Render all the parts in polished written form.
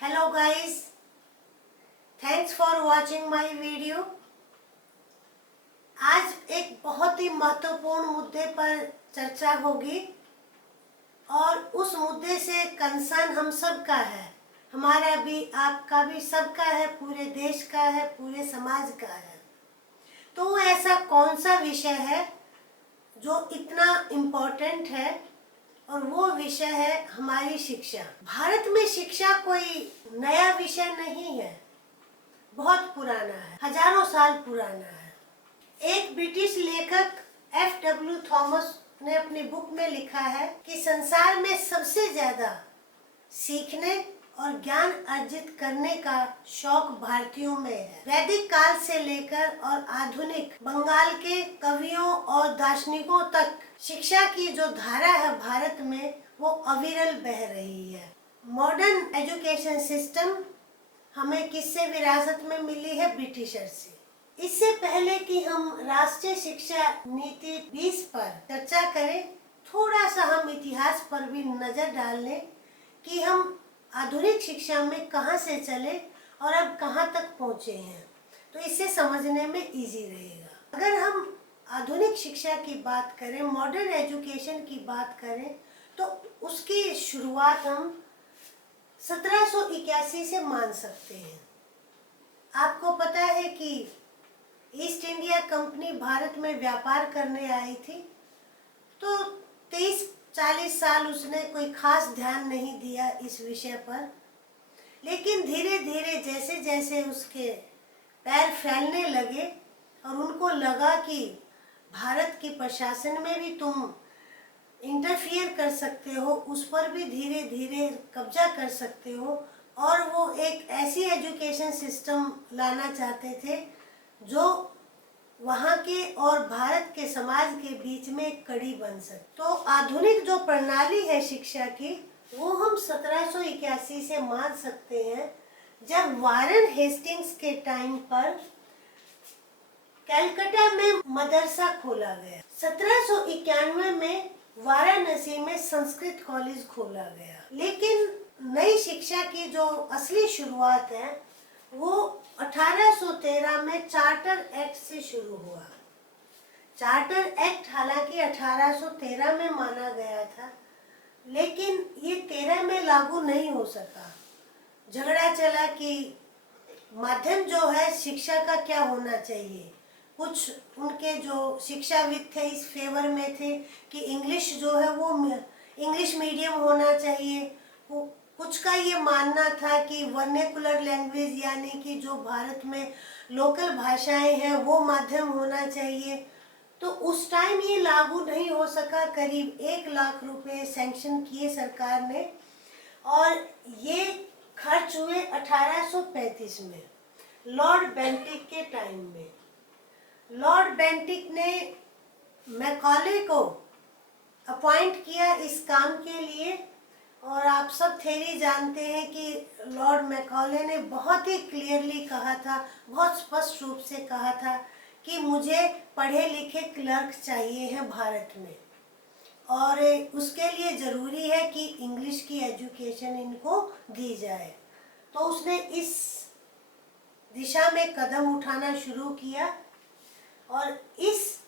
Hello guys, thanks for watching my video। आज एक बहुत ही महत्वपूर्ण मुद्दे पर चर्चा होगी और उस मुद्दे से कंसर्न हम सब का है, हमारा भी, आपका भी, सबका है, पूरे देश का है, पूरे समाज का है। तो वो ऐसा कौन सा विषय है जो इतना इम्पोर्टेंट है, और वो विषय है हमारी शिक्षा। भारत में शिक्षा कोई नया विषय नहीं है, बहुत पुराना है, हजारों साल पुराना है। एक ब्रिटिश लेखक F.W. थॉमस ने अपनी बुक में लिखा है कि संसार में सबसे ज्यादा सीखने और ज्ञान अर्जित करने का शौक भारतीयों में है। वैदिक काल से लेकर और आधुनिक बंगाल के कवियों और दार्शनिकों तक शिक्षा की जो धारा है भारत में, वो अविरल बह रही है। मॉडर्न एजुकेशन सिस्टम हमें किससे विरासत में मिली है? ब्रिटिशर से। इससे पहले कि हम राष्ट्रीय शिक्षा नीति 20 पर चर्चा करें, थोड़ा सा हम इतिहास पर भी नजर डाल लें कि हम आधुनिक शिक्षा में कहां से चले और अब कहां तक पहुंचे हैं, तो इससे समझने में इजी रहेगा। अगर हम आधुनिक शिक्षा की बात करें, मॉडर्न एजुकेशन की बात करें, तो उसकी शुरुआत हम 1781 से मान सकते हैं। आपको पता है कि ईस्ट इंडिया कंपनी भारत में व्यापार करने आई थी, तो 30-40 साल उसने कोई खास ध्यान नहीं दिया इस विषय पर। लेकिन धीरे धीरे जैसे जैसे उसके पैर फैलने लगे और उनको लगा कि भारत के प्रशासन में भी तुम इंटरफियर कर सकते हो, उस पर भी धीरे धीरे कब्जा कर सकते हो, और वो एक ऐसी एजुकेशन सिस्टम लाना चाहते थे जो वहाँ के और भारत के समाज के बीच में एक कड़ी बन सके। तो आधुनिक जो प्रणाली है शिक्षा की, वो हम 1781 से मान सकते हैं, जब वारन हेस्टिंग्स के टाइम पर कलकत्ता में मदरसा खोला गया। 1791 में वाराणसी में संस्कृत कॉलेज खोला गया। लेकिन नई शिक्षा की जो असली शुरुआत है वो 1813 में चार्टर एक्ट से शुरू हुआ। चार्टर एक्ट हालांकि 1813 में माना गया था, लेकिन ये 13 में लागू नहीं हो सका। झगड़ा चला कि माध्यम जो है शिक्षा का क्या होना चाहिए। कुछ उनके जो शिक्षाविद थे इस फेवर में थे कि इंग्लिश जो है वो इंग्लिश मीडियम होना चाहिए। कुछ का ये मानना था कि वर्नेकुलर लैंग्वेज, यानी कि जो भारत में लोकल भाषाएं हैं वो माध्यम होना चाहिए। तो उस टाइम ये लागू नहीं हो सका। करीब 1 लाख रुपए सैंक्शन किए सरकार ने, और ये खर्च हुए 1835 में लॉर्ड बेंटिक के टाइम में। लॉर्ड बेंटिक ने मैकॉले को अपॉइंट किया इस काम के लिए, और आप सब थ्योरी जानते हैं कि लॉर्ड मैकॉले ने बहुत ही क्लियरली कहा था, बहुत स्पष्ट रूप से कहा था कि मुझे पढ़े लिखे क्लर्क चाहिए हैं भारत में, और उसके लिए ज़रूरी है कि इंग्लिश की एजुकेशन इनको दी जाए। तो उसने इस दिशा में कदम उठाना शुरू किया, और इस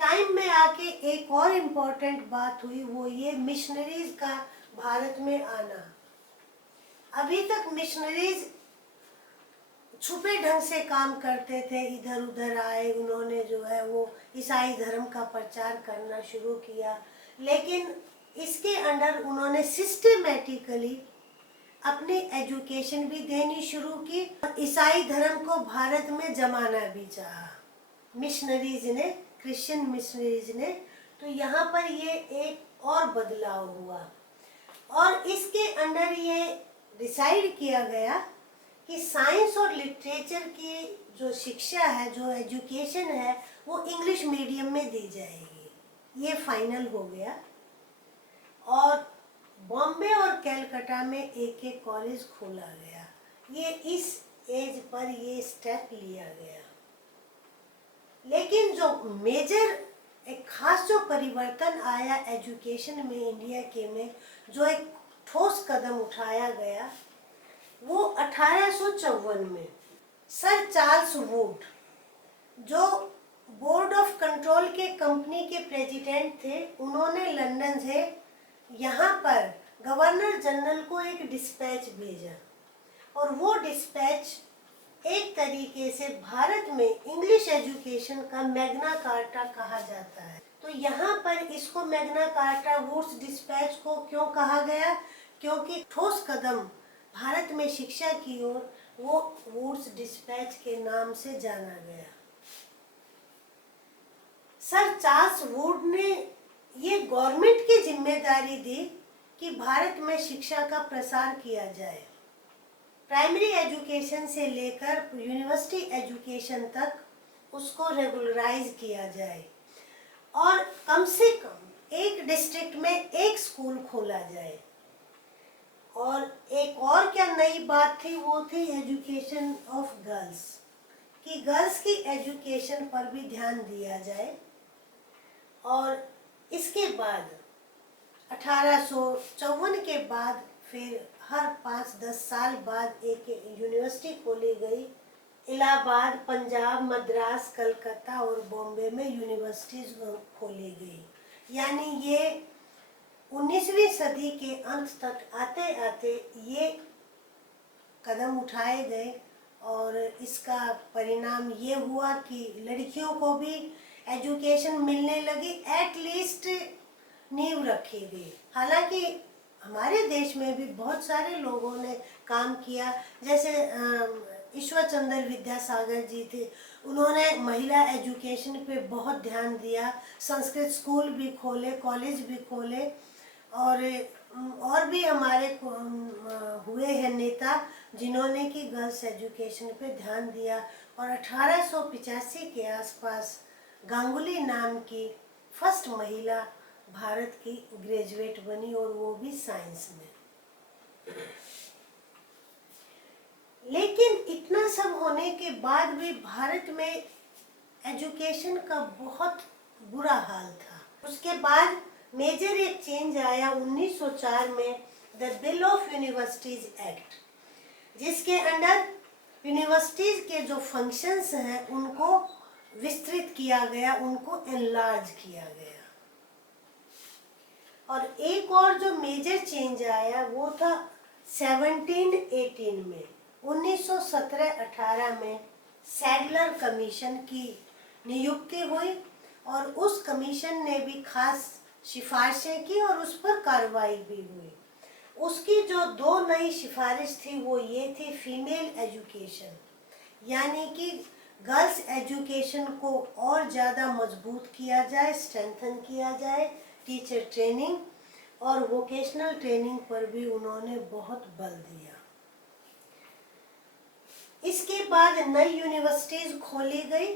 टाइम में आके एक और इम्पोर्टेंट बात हुई, वो ये मिशनरीज का भारत में आना। अभी तक मिशनरीज छुपे ढंग से काम करते थे, इधर उधर आए, उन्होंने जो है वो ईसाई धर्म का प्रचार करना शुरू किया। लेकिन इसके अंडर उन्होंने सिस्टेमेटिकली अपनी एजुकेशन भी देनी शुरू की, और ईसाई धर्म को भारत में जमाना भी चाहा मिशनरीज ने, क्रिश्चियन मिशनरीज ने। तो यहाँ पर ये एक और बदलाव हुआ, और इसके अंडर ये डिसाइड किया गया कि साइंस और लिटरेचर की जो शिक्षा है, जो एजुकेशन है, वो इंग्लिश मीडियम में दी जाएगी। ये फाइनल हो गया, और बॉम्बे और कलकत्ता में एक एक कॉलेज खोला गया। ये इस एज पर ये स्टेप लिया गया। लेकिन जो मेजर एक खास जो परिवर्तन आया एजुकेशन में इंडिया के में, जो एक ठोस कदम उठाया गया, वो 1854 में सर चार्ल्स वुड, जो बोर्ड ऑफ कंट्रोल के कंपनी के प्रेसिडेंट थे, उन्होंने लंदन से यहाँ पर गवर्नर जनरल को एक डिस्पैच भेजा और वो डिस्पैच एक तरीके से भारत में इंग्लिश एजुकेशन का मैग्ना कार्टा कहा जाता है। तो यहाँ पर इसको मैग्ना कार्टा वुड्स डिस्पैच को क्यों कहा गया? क्योंकि ठोस कदम भारत में शिक्षा की ओर वो वुड्स डिस्पैच के नाम से जाना गया। सर चार्ल्स वुड ने ये गवर्नमेंट की जिम्मेदारी दी कि भारत में शिक्षा का प्रसार किया जाए, प्राइमरी एजुकेशन से लेकर यूनिवर्सिटी एजुकेशन तक उसको रेगुलराइज किया जाए और कम से कम एक डिस्ट्रिक्ट में एक स्कूल खोला जाए। और एक और क्या नई बात थी, वो थी एजुकेशन ऑफ गर्ल्स, कि गर्ल्स की एजुकेशन पर भी ध्यान दिया जाए। और इसके बाद 1854 के बाद फिर हर 5-10 साल बाद एक यूनिवर्सिटी खोली गई। इलाहाबाद, पंजाब, मद्रास, कलकत्ता और बॉम्बे में यूनिवर्सिटीज खोली गई। यानी ये 19वीं सदी के अंत तक आते आते ये कदम उठाए गए और इसका परिणाम ये हुआ कि लड़कियों को भी एजुकेशन मिलने लगी, एटलीस्ट नींव रखी गई। हालांकि हमारे देश में भी बहुत सारे लोगों ने काम किया, जैसे ईश्वर चंद्र विद्यासागर जी थे, उन्होंने महिला एजुकेशन पे बहुत ध्यान दिया, संस्कृत स्कूल भी खोले, कॉलेज भी खोले और भी हमारे हुए हैं नेता जिन्होंने कि गर्ल्स एजुकेशन पे ध्यान दिया। और 1885 के आसपास गांगुली नाम की फर्स्ट महिला भारत की ग्रेजुएट बनी और वो भी साइंस में। लेकिन इतना सब होने के बाद भी भारत में एजुकेशन का बहुत बुरा हाल था। उसके बाद मेजर एक चेंज आया 1904 में, the bill of universities act, जिसके अंडर यूनिवर्सिटीज के जो फंक्शंस हैं उनको विस्तृत किया गया, उनको एनलार्ज किया गया। और एक और जो मेजर चेंज आया वो था 1718 में, 1917-18 में सैडलर कमीशन की नियुक्ति हुई और उस कमीशन ने भी खास सिफारिशें की और उस पर कार्रवाई भी हुई। उसकी जो 2 नई सिफारिश थी वो ये थी, फीमेल एजुकेशन, यानी कि गर्ल्स एजुकेशन को और ज़्यादा मजबूत किया जाए, स्ट्रेंथन किया जाए, टीचर ट्रेनिंग और वोकेशनल ट्रेनिंग पर भी उन्होंने बहुत बल दिया। इसके बाद नई यूनिवर्सिटीज खोली गई,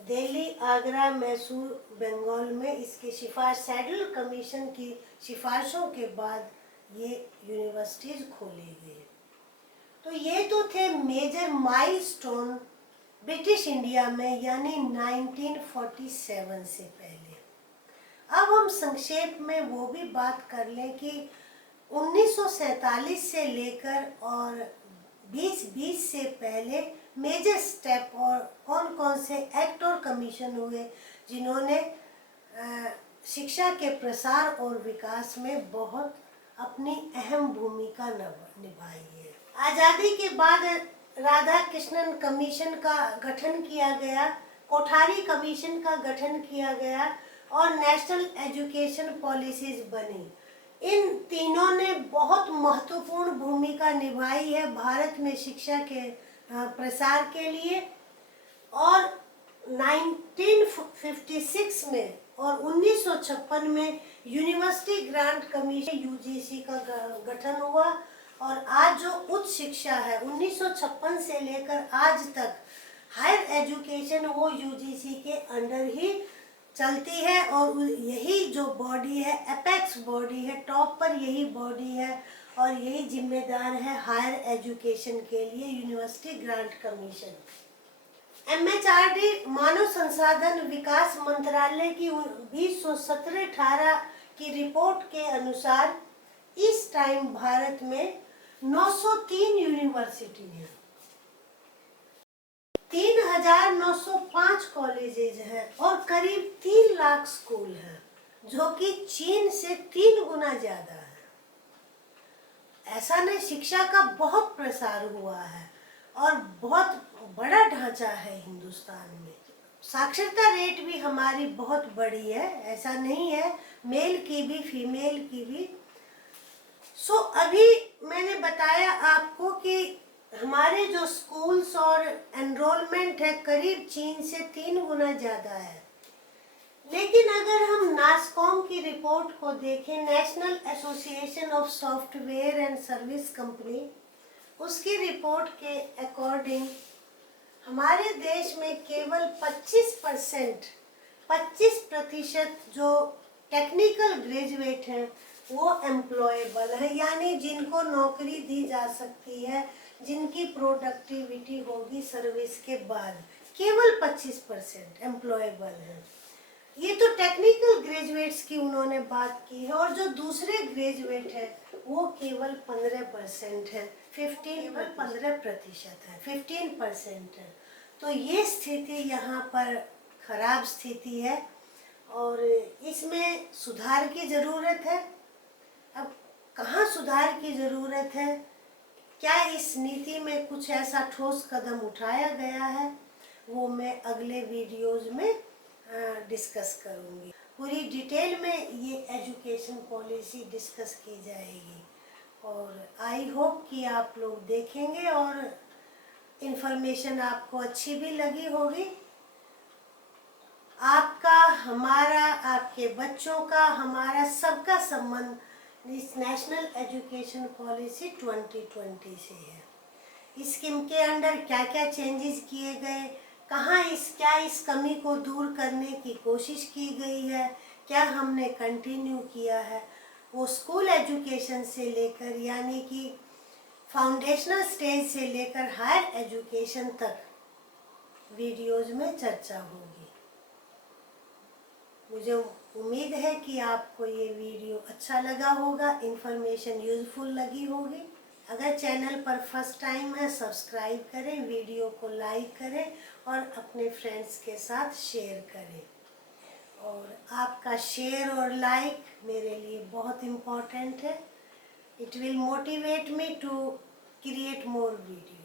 दिल्ली, आगरा, मैसूर, बंगाल में। इसकी सिफारिश सैडलर कमीशन की सिफारिशों के बाद ये यूनिवर्सिटीज खोली गई। तो ये तो थे मेजर माइलस्टोन ब्रिटिश इंडिया में, यानी 1947 से पहले। अब हम संक्षेप में वो भी बात कर लें कि 1947 से लेकर और 2020 से पहले मेजर स्टेप और कौन कौन से एक्ट और कमीशन हुए जिन्होंने शिक्षा के प्रसार और विकास में बहुत अपनी अहम भूमिका निभाई है। आज़ादी के बाद राधा कृष्णन कमीशन का गठन किया गया, कोठारी कमीशन का गठन किया गया और नेशनल एजुकेशन पॉलिसीज बनी। इन तीनों ने बहुत महत्वपूर्ण भूमिका निभाई है भारत में शिक्षा के प्रसार के लिए। और 1956 में और 1956 में यूनिवर्सिटी ग्रांट कमीशन यूजीसी का गठन हुआ और आज जो उच्च शिक्षा है 1956 से लेकर आज तक हायर एजुकेशन वो यूजीसी के अंडर ही चलती है और यही जो बॉडी है एपेक्स बॉडी है, टॉप पर यही बॉडी है और यही जिम्मेदार है हायर एजुकेशन के लिए यूनिवर्सिटी ग्रांट कमीशन। एमएचआरडी मानव संसाधन विकास मंत्रालय की 2017-18 की रिपोर्ट के अनुसार इस टाइम भारत में 903 यूनिवर्सिटी हैं, 3,905 कॉलेजेस हैं और करीब 3 लाख स्कूल हैं, जो कि चीन से 3 गुना ज्यादा है। ऐसा नहीं, शिक्षा का बहुत प्रसार हुआ है और बहुत बड़ा ढांचा है हिंदुस्तान में। साक्षरता रेट भी हमारी बहुत बड़ी है, ऐसा नहीं है, मेल की भी फीमेल की भी। अभी मैंने बताया आपको कि हमारे जो स्कूल्स और एनरोलमेंट है करीब चीन से 3 गुना ज़्यादा है। लेकिन अगर हम नासकॉम की रिपोर्ट को देखें, national association of software and service company, उसकी रिपोर्ट के अकॉर्डिंग हमारे देश में केवल 25% जो टेक्निकल ग्रेजुएट हैं वो एम्प्लॉयबल है, यानी जिनको नौकरी दी जा सकती है, जिनकी प्रोडक्टिविटी होगी सर्विस के बाद, केवल 25% एम्प्लॉयबल है। ये तो टेक्निकल ग्रेजुएट्स की उन्होंने बात की है, और जो दूसरे ग्रेजुएट है वो केवल 15% है, 15% है। तो ये स्थिति यहाँ पर खराब स्थिति है और इसमें सुधार की ज़रूरत है। अब कहाँ सुधार की ज़रूरत है, क्या इस नीति में कुछ ऐसा ठोस कदम उठाया गया है, वो मैं अगले वीडियोज़ में डिस्कस करूँगी। पूरी डिटेल में ये एजुकेशन पॉलिसी डिस्कस की जाएगी और आई होप कि आप लोग देखेंगे और इन्फॉर्मेशन आपको अच्छी भी लगी होगी। आपका, हमारा, आपके बच्चों का, हमारा सबका संबंध इस नेशनल एजुकेशन पॉलिसी 2020 से है। इस स्कीम के अंडर क्या क्या चेंजेस किए गए, कहाँ क्या इस कमी को दूर करने की कोशिश की गई है, क्या हमने कंटिन्यू किया है, वो स्कूल एजुकेशन से लेकर यानी कि फाउंडेशनल स्टेज से लेकर हायर एजुकेशन तक वीडियोज में चर्चा होगी। मुझे उम्मीद है कि आपको ये वीडियो अच्छा लगा होगा, इन्फॉर्मेशन यूजफुल लगी होगी। अगर चैनल पर फर्स्ट टाइम है सब्सक्राइब करें, वीडियो को लाइक करें और अपने फ्रेंड्स के साथ शेयर करें। और आपका शेयर और लाइक मेरे लिए बहुत इम्पोर्टेंट है। It will motivate me to create more videos.